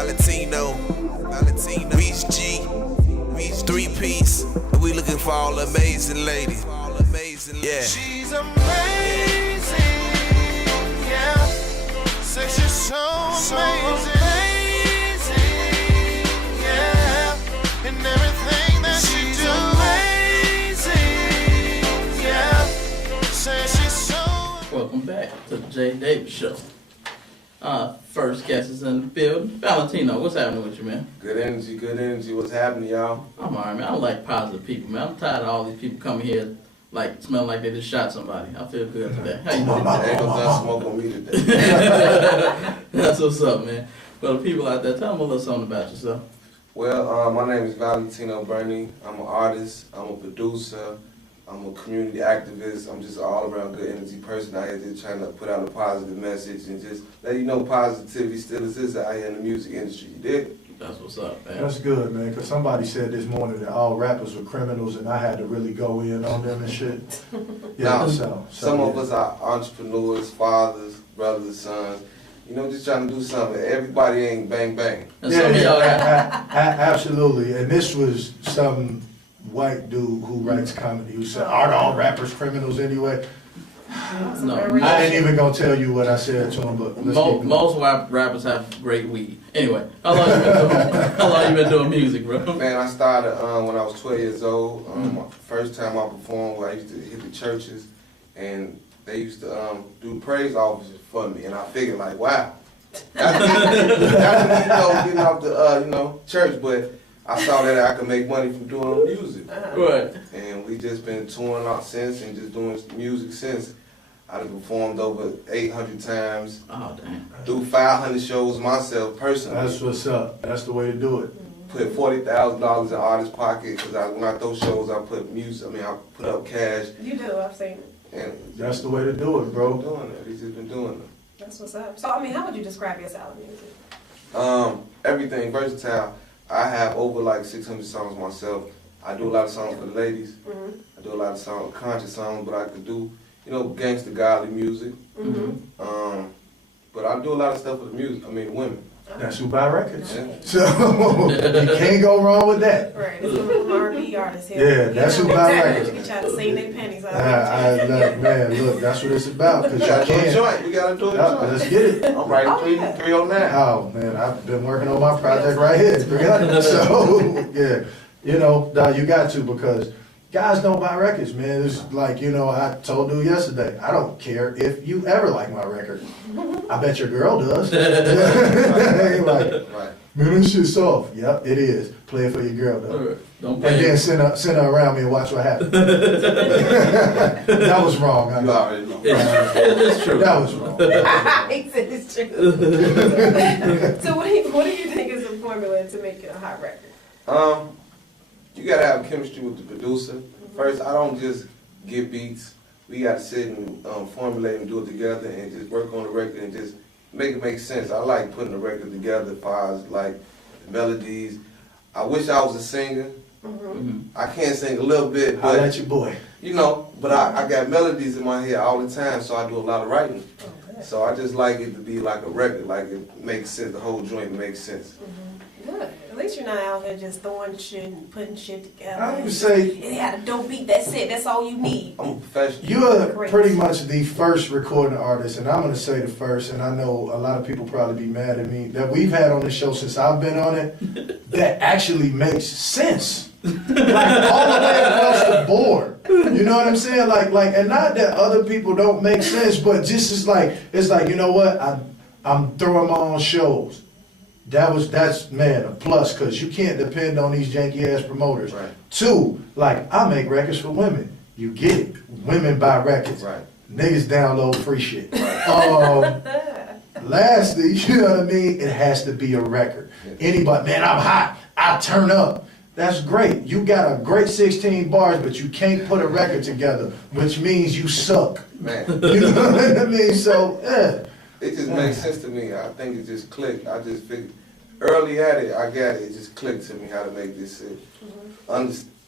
Valentino, Reese G, Reese 3-piece. We looking for all amazing ladies. Yeah. She's amazing, yeah. Says she's so amazing, yeah. And everything that she do, amazing, yeah. Says she's so. Welcome back to the Jay Davis Show. First guest is in the field. Valentino, what's happening with you, man? Good energy. What's happening, y'all? I'm alright, man. I like positive people, man. I'm tired of all these people coming here like smelling like they just shot somebody. I feel good today. How you doing? Ain't no done smoke on me today. That's what's up, man. Well, the people out there, tell them a little something about yourself. Well, my name is Valentino Bernie. I'm an artist. I'm a producer. I'm a community activist. I'm just an all-around good energy person out here just trying to put out a positive message and just let you know positivity still exists out here in the music industry. You dig? That's what's up, man. That's good, man, because somebody said this morning that all rappers were criminals and I had to really go in on them and shit. Now, so some yeah. of us are entrepreneurs, fathers, brothers, sons. You know, just trying to do something. Everybody ain't bang bang. And some of y'all got Absolutely. And this was some white dude who writes comedy who said, aren't all rappers criminals anyway? no. I ain't even gonna tell you what I said to him, but let's keep going. Most white rappers have great weed. Anyway, how long you been doing music, bro? Man, I started when I was 12 years old. My first time I performed, I used to hit the churches, and they used to do praise officers for me, and I figured like, wow, that's getting off the church, but I saw that I could make money from doing music. Right. And we just been touring out since and just doing music since. I've performed over 800 times. Oh, damn. Do 500 shows myself personally. That's what's up. That's the way to do it. Put $40,000 in artist's pocket because when I throw shows, I put music. I put up cash. You do, I've seen it. And That's the way to do it, bro. doing it. He's just been doing it. That's what's up. So, how would you describe your style of music? Everything versatile. I have over like 600 songs myself. I do a lot of songs for the ladies. Mm-hmm. I do a lot of conscious songs, but I could do, gangster godly music. Mm-hmm. But I do a lot of stuff for the women. That's who buy records. Yeah. So you can't go wrong with that. Right, it's some R&B artists here. Yeah, that's who buy records. You try to sing their pennies out. Man, look, that's what it's about. Cause We gotta do a you joint. We gotta do a can't. joint. Let's get it. I'm writing Oh, yeah. 309. Oh man, I've been working on my project right here. 300. So yeah, you got to because guys don't buy records, man. It's like I told you yesterday. I don't care if you ever like my record. I bet your girl does. Like, Right. man, this shit's soft. Yep, it is. Play it for your girl though. Don't And play then it. send her around me and watch what happens. That was wrong. I You know. already know. It's true. That was wrong. He said it's true. So what do you think is the formula to make it a hot record? You gotta have chemistry with the producer. First, I don't just give beats. We gotta sit and formulate and do it together and just work on the record and just make it make sense. I like putting the record together as far as like the melodies. I wish I was a singer. Mhm. I can't sing a little bit, I'll but let your boy. but I got melodies in my head all the time, so I do a lot of writing. So I just like it to be like a record, like it makes sense, the whole joint makes sense. Good. At least you're not out here just throwing shit and putting shit together. I would say It had a dope beat. That's it. That's all you need. I'm a professional. you are pretty much the first recording artist, and I'm going to say the first, and I know a lot of people probably be mad at me, that we've had on the show since I've been on it, that actually makes sense. Like all the way across the board. You know what I'm saying? Like, and not that other people don't make sense, but just it's like, you know what? I'm throwing my own shows. That's a plus, because you can't depend on these janky ass promoters. Right. 2, like, I make records for women. You get it. Women buy records. Right. Niggas download free shit. Right. Lastly, you know what I mean? It has to be a record. Anybody, man, I'm hot. I turn up. That's great. You got a great 16 bars, but you can't put a record together, which means you suck. Man. You know what I mean? So, yeah. It just makes sense to me. I think it just clicked. I just figured early at it, I got it. It just clicked to me how to make this shit.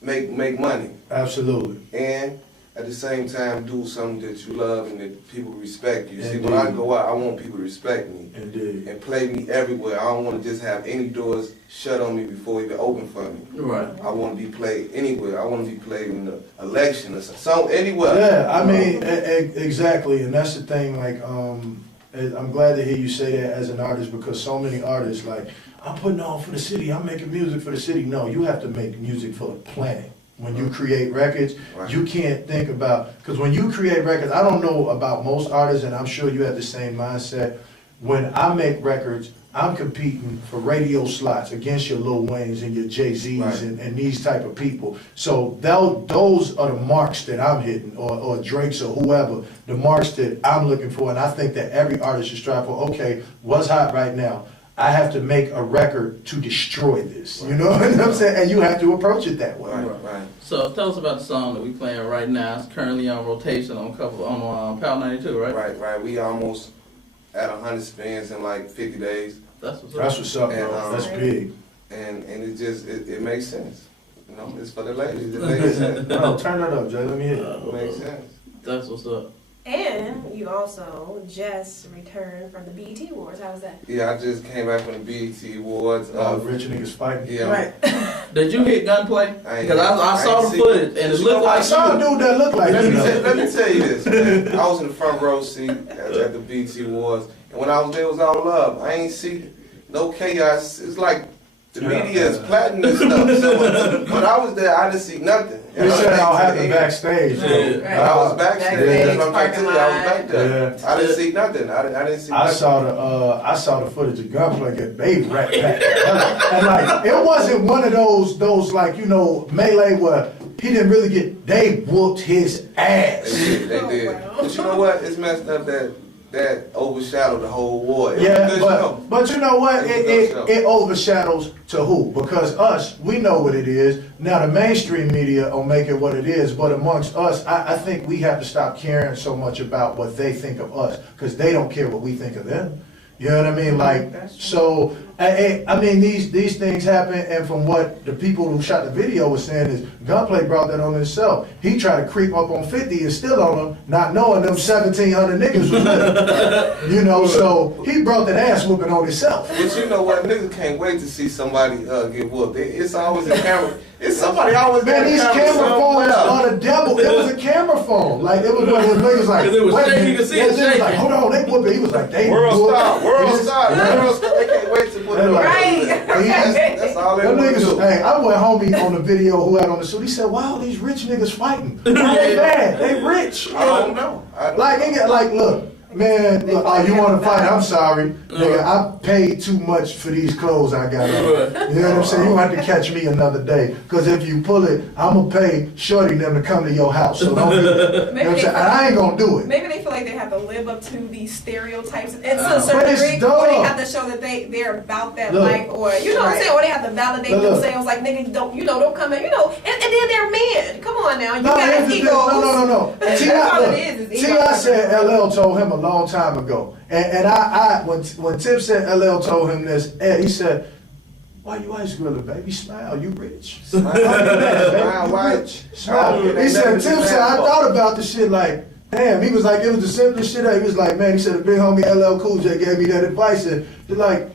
Make money. Absolutely. And at the same time do something that you love and that people respect you. See, when I go out, I want people to respect me and play me everywhere. I don't want to just have any doors shut on me before even open for me. Right. I want to be played anywhere. I want to be played in the election or something, anywhere. Yeah, I mean, exactly, and that's the thing, like, I'm glad to hear you say that as an artist, because so many artists, like, I'm putting on for the city, I'm making music for the city. No, you have to make music for the planet. When you create records, you can't think about, because when you create records, I don't know about most artists, and I'm sure you have the same mindset. When I make records, I'm competing for radio slots against your Lil Waynes and your Jay-Z's and these type of people. So those are the marks that I'm hitting, or Drake's or whoever, the marks that I'm looking for. And I think that every artist should strive for, okay, what's hot right now? I have to make a record to destroy this. You know what I'm saying? And you have to approach it that way. Right. So tell us about the song that we playing right now. It's currently on rotation on Power 92, right? Right. We almost at 100 spins in like 50 days. That's what's up, bro. And, that's big. And it makes sense. You know, it's for the ladies. It makes sense. No, turn that up, Jay. Let me hear it. It makes sense. That's what's up. And you also just returned from the BET Awards. How was that? Yeah, I just came back from the BET Awards. Rich niggas fighting. Yeah. Right. Did you hit gunplay? Because I saw the footage and it looked like I saw a dude that looked like Let me tell you this, man. I was in the front row seat at the BET Awards, and when I was there, it was all love. I ain't see no chaos. It's like the media is plotting and stuff. So when I was there, I didn't see nothing. They said I'll happen backstage. I was backstage. That's what I'm trying to tell you. I was back there. Yeah. I didn't see nothing. I didn't see nothing. I saw the footage of gunplay get baby right back. And like, it wasn't one of those like, you know, melee where he didn't really get, they whooped his ass. They did. But you know what? It's messed up that overshadowed the whole war. Yeah, but you know what? It overshadows to who? Because us, we know what it is. Now the mainstream media will make it what it is, but amongst us, I think we have to stop caring so much about what they think of us, because they don't care what we think of them. You know what I mean? Like, so, I mean, these things happen, and from what the people who shot the video was saying is, Gunplay brought that on himself. He tried to creep up on 50 and still on him, not knowing them 1,700 niggas was with him. You know, so he brought that ass whooping on himself. But you know what? Niggas can't wait to see somebody get whooped. It's always a camera. It's somebody always Man, these camera phones are the devil. It was a camera phone. Like, it was one of those niggas like, it was shaking, you could see it shaking. Like, hold on, they whooping. He was like, they World star. Yeah. They can't wait to put it on. Right. That's all they want to do. Hey, I went homie on the video who had on the suit. He said, "Wow, these rich niggas fighting. Why they bad? They rich." I don't know. Look, man, look, you want to fight? I'm sorry, nigga. I paid too much for these clothes I got on. You know what I'm saying? You have to catch me another day, because if you pull it, I'm gonna pay Shorty them to come to your house. So don't be, you know what I'm saying? And I ain't gonna do it. Maybe they feel like they have to live up to these stereotypes, and to a certain degree, dumb. or they have to show that they're about that life, or you know what I'm saying, or they have to validate themselves. Like, niggas don't come in, and then they're men. Come on now, you got egos. No. T.I. said LL told him a long time ago, and I when Tip said LL told him this, he said, "Why you ice grilling, baby? Smile, you rich. Smile, Smile." He said, Tip said, "I thought about the shit like." Damn, he was like, it was the simplest shit. He was like, man, he said, the big homie LL Cool J gave me that advice. And they're like,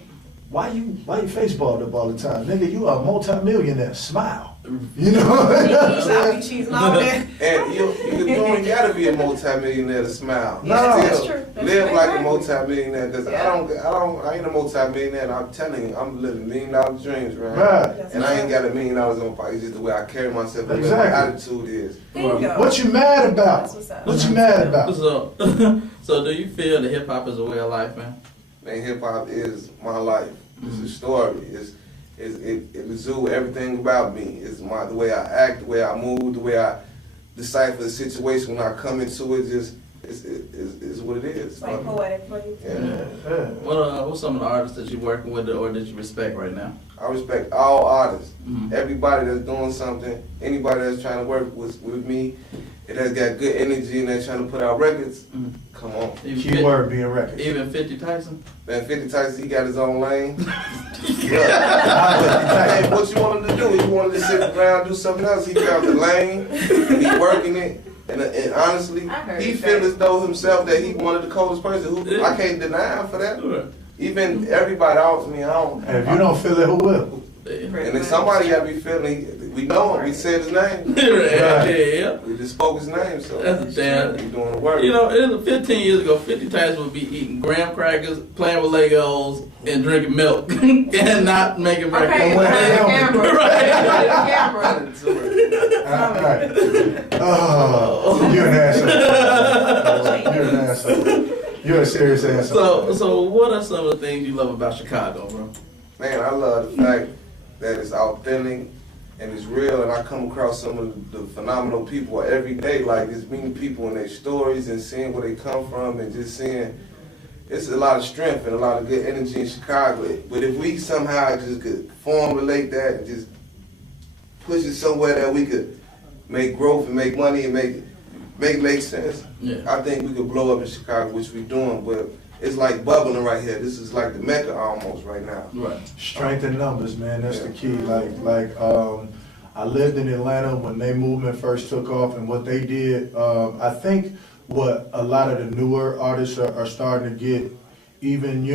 why you face balled up all the time? Nigga, you are a multi-millionaire. Smile. You know? I'll be cheesing all that. And you don't gotta be a multi-millionaire to smile. Yeah, that's true. Live like a multi-millionaire, because I ain't a multi-millionaire, and I'm telling you, I'm living $1 million dreams, right? And I ain't got $1 million on my pocket. It's just the way I carry myself, and what my attitude is. What you mad about? What you mad about? So do you feel that hip hop is a way of life, man? Man, hip hop is my life. It's a story. It exudes everything about me. It's the way I act, the way I move, the way I decipher the situation when I come into it. It's what it is. It's like poetic for you. Yeah. What's some of the artists that you're working with or that you respect right now? I respect all artists. Everybody that's doing something, anybody that's trying to work with me, and that's got good energy and that's trying to put out records, come on. Keyword being records. Even 50 Tyson? Man, 50 Tyson, he got his own lane. Hey, what you want him to do? You want him to sit around do something else? He found the lane, he working it, And honestly, I heard he that. feel as though himself that he one of the coldest person. Who I can't deny him for that. Right. Even everybody else, me, I don't. And if you don't feel it, who will? And then somebody got to be feeling. We know him. We said his name. Yeah. We just spoke his name. So That's a damn. we doing the work. You know, 15 years ago, 50 times would be eating graham crackers, playing with Legos, and drinking milk, and not making breakfast. Okay, Well, camera. Right. Camera. Right. Oh, you're an asshole. You're an asshole. You're a serious asshole. So what are some of the things you love about Chicago, bro? Man, I love the fact that it's authentic and it's real, and I come across some of the phenomenal people every day, like just meeting people and their stories and seeing where they come from and just seeing it's a lot of strength and a lot of good energy in Chicago. But if we somehow just could formulate that and just push it somewhere that we could make growth and make money and make sense, Yeah. I think we could blow up in Chicago, which we're doing, but it's like bubbling right here. This is like the Mecca almost right now. Right. Strength in numbers, man. That's the key. I lived in Atlanta when their movement first took off, and what they did. I think what a lot of the newer artists are starting to get. Even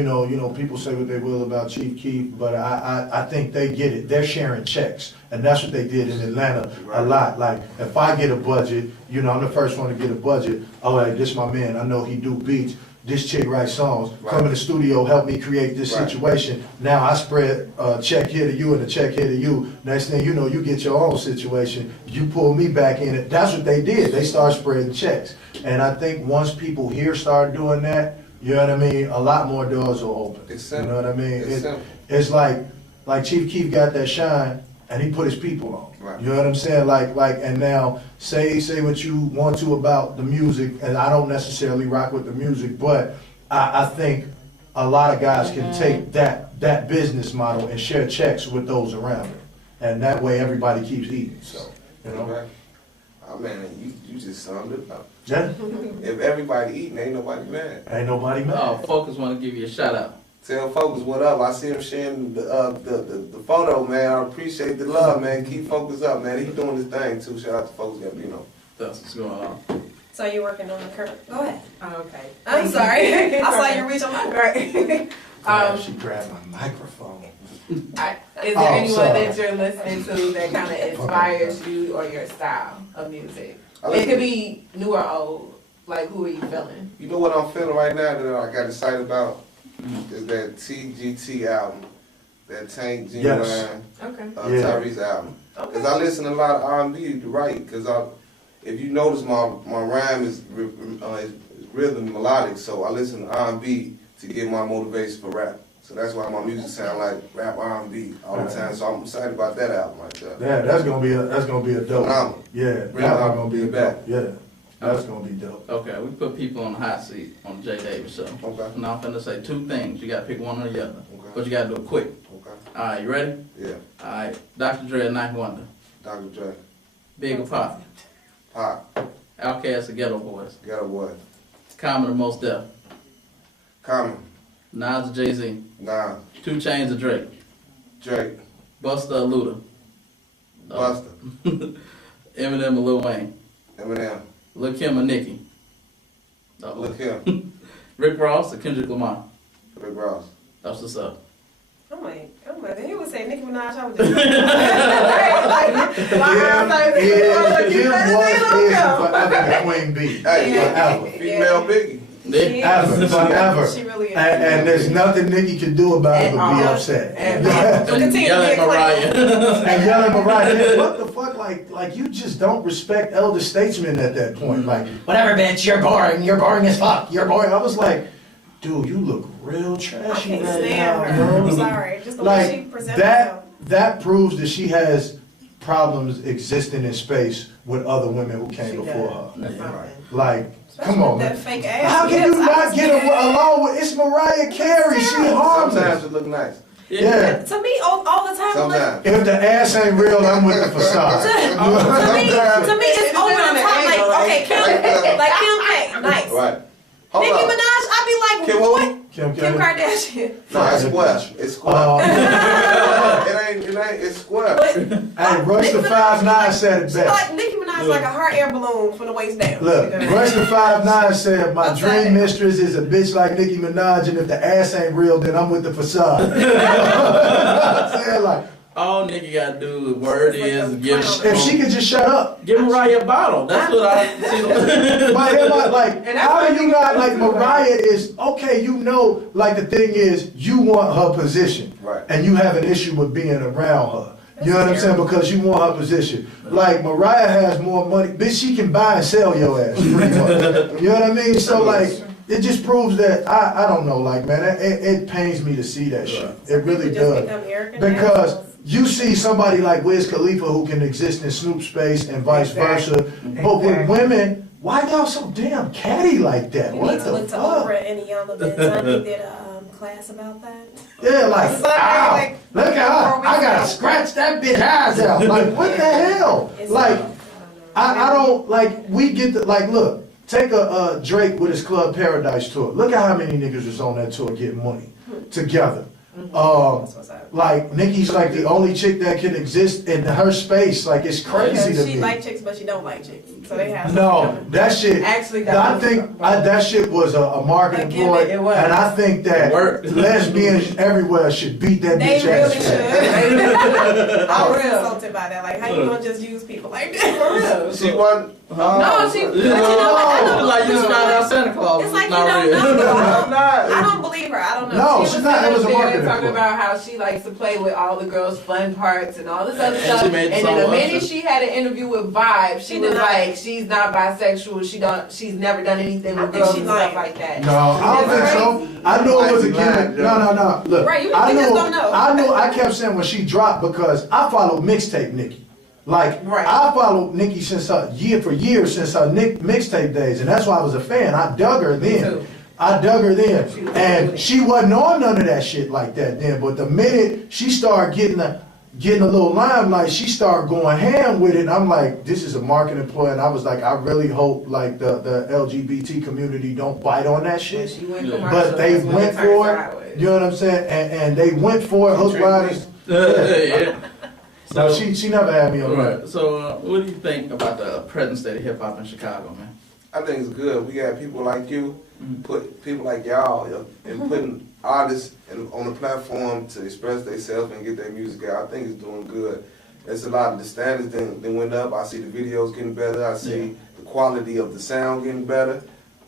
people say what they will about Chief Keef, but I think they get it. They're sharing checks, and that's what they did in Atlanta a lot. Like if I get a budget, I'm the first one to get a budget. Oh, hey, this my man. I know he do beats. This chick writes songs. Right. Come in the studio, help me create this Right. situation. Now I spread a check here to you and a check here to you. Next thing you know, you get your own situation. You pull me back in it. That's what they did. They started spreading checks. And I think once people here start doing that, you know what I mean, a lot more doors will open. It's simple. You know what I mean? It's simple. It's like Chief Keef got that shine and he put his people on. Right. You know what I'm saying? And now say what you want to about the music, and I don't necessarily rock with the music, but I think a lot of guys can take that business model and share checks with those around them. And that way everybody keeps eating. So, Right. Oh man, you just summed it up. Yeah, If everybody eating, ain't nobody mad. ain't nobody mad. Oh, Focus want to give you a shout out. Tell folks what up. I see him sharing the photo, man. I appreciate the love, man. Keep Focus up, man. He doing his thing too. Shout out to Focus Gambino. That's what's going on. So you're working on the current. Go ahead. Oh, okay. I'm sorry. I saw you reach on my Right. She grabbed my microphone. Is there Oh, anyone sorry. that you're listening to that kind of inspires you or your style of music? I It listen- could be new or old. Like, who are you feeling? You know what I'm feeling right now that I got excited about? Is that TGT album. That Tank Genuine Okay. Yeah. Tyrese album. Because I listen to a lot of R&B to write. Because if you notice, my rhyme is rhythm melodic. So I listen to R&B to get my motivation for rap. So that's why my music sound like rap R&B all the time. So I'm excited about that album right there. Yeah, that's gonna be a dope. Phenomenal. Yeah, Real that's album. gonna be a Back. dope. Yeah, that's gonna be dope. Okay, we put people on the hot seat on the Jay Davis show. Okay. Now I'm finna say two things. You gotta pick one or the other. Okay. But you gotta do it quick. Okay. Alright, you ready? Yeah. Alright. Dr. Dre and Ninth Wonder. Dr. Dre. Big or Pop. Pop. Outkast or Ghetto Boys. Ghetto Boy. Common or Most Def. Common. Nas or Jay-Z. Nah. 2 Chainz or Drake. Drake. Busta or Luda. Buster. Eminem or Lil Wayne. Eminem. Lil Kim or Nicki. Look here. Rick Ross or Kendrick Lamar. Rick Ross. That's what's up. I'm like, he would say Nicki Minaj. I would just. Forever Queen Bee. Hey, Forever. female Biggie. Ever, forever. She really is. And there's nothing Nicki can do about it but be upset. And- Continue Yell to at be a Mariah. And yelling Mariah, what the fuck? Like you just don't respect elder statesmen at that point. Like, whatever, bitch, you're boring as fuck, you're boring. I was like, dude, you look real I trashy can't right stand now, her. I'm bro. sorry. Just the way she Like presents herself. that proves that she has problems existing in space with other women who came She before does. her. Like, Especially come on, with man. that fake ass. How can you not get along with? It's Mariah Carey. She Sometimes harmless. it look nice. Yeah. To me, all the time, I'm like, Sometimes. If the ass ain't real, I'm with the facade. to me, it's over the top. Like, okay, Kim K, nice. Right. Hold Nicki up. Minaj, I be like, Kim what? who? Kim Kim K. Kardashian. No, it's square. It's square. It ain't, it's square. But Hey, Rush the 5'9" said it she like best. Nicki Minaj It's like a hot air balloon from the waist down. Look, Rusty 5'9" said, my Upside dream down. mistress is a bitch like Nicki Minaj, and if the ass ain't real, then I'm with the facade. I'm saying, like, All nigga gotta do with word is give. if she could just shut up. Give Mariah a bottle. That's what I see. But am I, like, And that's how why do you you not, gotta like, do Mariah is, okay, you know, like, the thing is, you want her position. Right. And you have an issue with being around her. You know what I'm saying? Because you want her position. Like, Mariah has more money. Bitch, she can buy and sell your ass, pretty much. You know what I mean? So, like, it just proves that, I don't know, like, man, it pains me to see that shit. It really People just does. become arrogant Because assholes. you see somebody like Wiz Khalifa who can exist in Snoop space and vice versa. But with women, why y'all so damn catty like that? You What need to the look to fuck? Oprah and Iyanla Benz. They did a class about that. Yeah, like, It's like, ow, like, look at her. I gotta scratch that bitch eyes out. Like, what the hell? It's Like, like, I don't, like, we get the, like, look, take a Drake with his Club Paradise tour. Look at how many niggas was on that tour getting money together. That's what's up. Like, Nicki's like the only chick that can exist in her space. Like, it's crazy to She me. like chicks, but she don't like chicks. So they have No, that shit. Actually, I think that shit was a marketing A gimmick, ploy, it was. and I think that It worked. lesbians everywhere should beat that They bitch really ass. should. I was real. insulted by that. Like, how you gonna just use people like that? She wasn't. No, she. But you know what? I don't Like you just found out Santa Claus It's is like you not don't real. know. I'm not. I don't believe her. I don't know. No, She she's not. It was a sitting there marketing talking ploy. about how she likes to play with all the girls' fun parts and all this other And stuff. she made the And song then the minute Usher. she had an interview with Vibe, she She was denied. like, she's not bisexual. She's never done anything I with think girls she and lied. stuff like that. No, I don't think so. I knew it was a gimmick. No. Look, Right, you I just knew. don't know. I knew. I kept saying when she dropped because I followed mixtape Nicki. Like, Right. I followed Nicki since her years since her mixtape days, and that's why I was a fan. I dug her then. too. I dug her then, She was and good. she wasn't on none of that shit like that then. But the minute she started getting a little limelight, she started going ham with it. And I'm like, this is a marketing ploy, and I was like, I really hope like the LGBT community don't bite on that When shit. she went Yeah. commercial, But they that's when went turned for sideways. it. You know what I'm saying? And they went for it. Hook riders. Yeah. No, she never had me on that. Right. So, what do you think about the present state of hip hop in Chicago, man? I think it's good. We got people like you, put people like y'all, and putting artists on the platform to express themselves and get their music out. I think it's doing good. There's a lot of the standards that went up. I see the videos getting better. I see the quality of the sound getting better.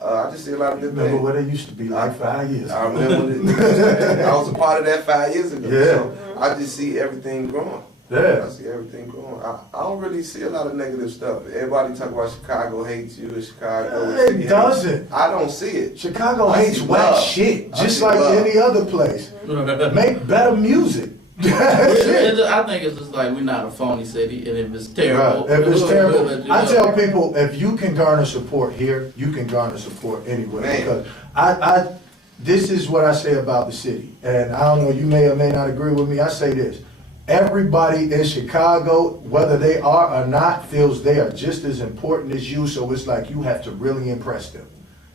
I just see a lot of good Remember things. what it used to be like 5 years I ago. remember when I was a part of that 5 years ago. Yeah. So I just see everything growing. Yeah. I see everything growing. I don't really see a lot of negative stuff. Everybody talk about Chicago hates you and Chicago. It city hates- doesn't. I don't see it. Chicago I hates see whack love. shit, I just see like love. any other place. Make better music. That's it. I think it's just like we're not a phony city, and if it's terrible, Right. If it's we'll terrible, let you I know. tell people if you can garner support here, you can garner support anywhere. Man. Because I this is what I say about the city, and I don't know, you may or may not agree with me. I say this: everybody in Chicago, whether they are or not, feels they are just as important as you. So it's like you have to really impress them.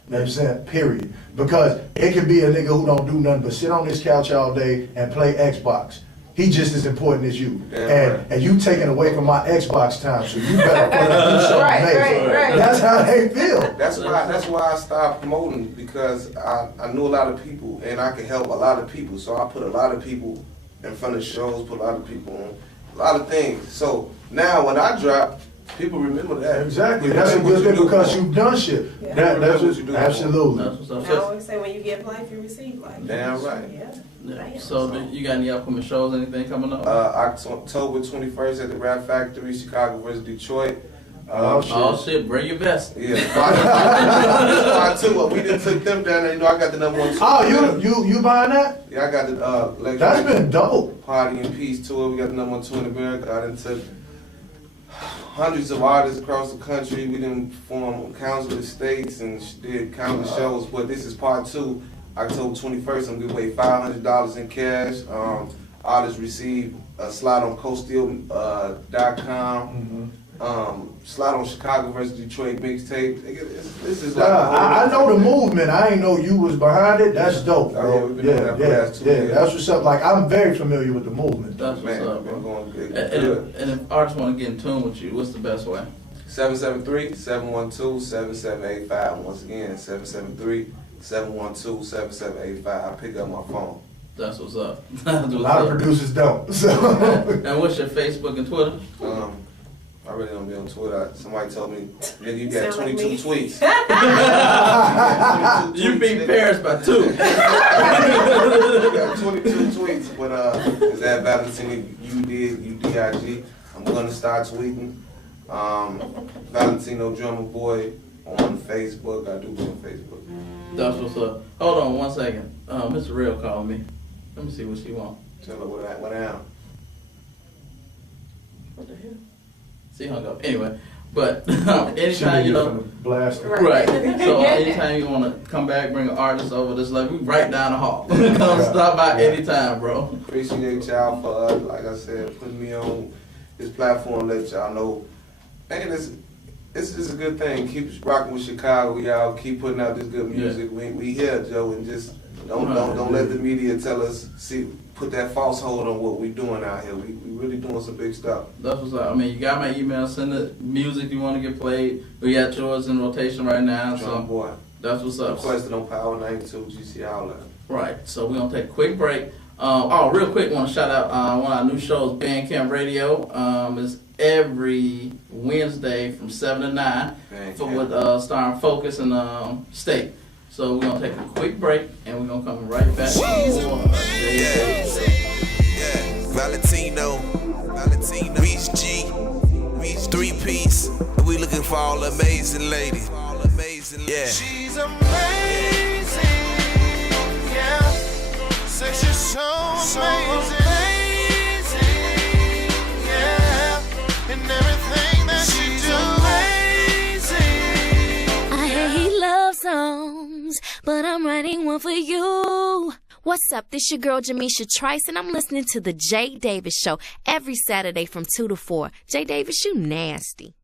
You know what I'm saying? Period. Because it could be a nigga who don't do nothing but sit on his couch all day and play Xbox. He just as important as you. Damn And you taking away from my Xbox time, so you better put do something Right, amazing. right. That's how they feel. That's why I stopped promoting, because I knew a lot of people and I could help a lot of people. So I put a lot of people in front of shows, put a lot of people on a lot of things. So now when I drop, people remember that. Exactly. People That's a remember good what thing you do because for 'em. you've done shit. Yeah. That's What you do. absolutely. That's what's up. And I always say when you give life, you receive life. Damn right. Yeah. Yeah. So, you got any upcoming shows? Anything coming up? October 21st at the Rap Factory, Chicago versus Detroit. Oh shit! Bring your best. Yeah, I took. We didn't took them down there. You know, I got the number one. Oh, you buying that? Yeah, I got the That's Electric been dope. Party in Peace tour. We got the number 1 tour in America. I done took hundreds of artists across the country. We didn't perform council of states and did countless shows. But this is part 2. October 21st. I'm giving away $500 in cash. Artists receive a slide on coastdeal.com. Slide on Chicago versus Detroit mixtape. This is like I know the movement. I ain't know you was behind it. That's dope, Oh, yeah, bro. we've been doing that for the last 2 years. That's what's up. Like I'm very familiar with the movement. That's what's Man, up, been bro. going good. And if artists want to get in tune with you, what's the best way? 773-712-7785. Once again, 773-712-7785. I pick up my phone. That's what's up. A lot of producers don't. So. And what's your Facebook and Twitter? I really don't be on Twitter. Somebody told me, nigga, you got Sound like 22 me. tweets. You beat Paris by 2. You got 22 tweets, but is that Valentino? UDIG. I'm gonna start tweeting. Valentino Drummer Boy on Facebook. I do be on Facebook. That's what's up. Hold on 1 second. Mr. Real calling me. Let me see what she want. Tell her what I am. What the hell? She hung up. Anyway, but anytime you know. Blast. Right. So anytime you want to come back, bring an artist over, just like we right down the hall. Come stop by anytime, bro. Appreciate y'all for, like I said, putting me on this platform. Let y'all know, man, it's a good thing. Keep rocking with Chicago, y'all. Keep putting out this good music. Yeah. We here, Joe, and just don't let the media tell us. Put that false hold on what we doing out here. We really doing some big stuff. That's what's up. I mean, you got my email. Send the music you want to get played. We got yours in rotation right now. Drum boy. That's what's up. Requested on Power 92 GC Outlet. Right. So we're gonna take a quick break. Real quick, want to shout out one of our new shows, Bandcamp Radio. It's every Wednesday from 7 to 9 with starring Focus and State. So we're gonna take a quick break and we're gonna come right back. Valentino, Reese G, Reese 3-piece. We looking for all the amazing ladies. Yeah. She's amazing, yeah. Say she's so amazing, yeah. And everything that she do, amazing. I hate love songs, but I'm writing one for you. What's up? This your girl Jamisha Trice, and I'm listening to the Jay Davis Show every Saturday from 2 to 4. Jay Davis, you nasty.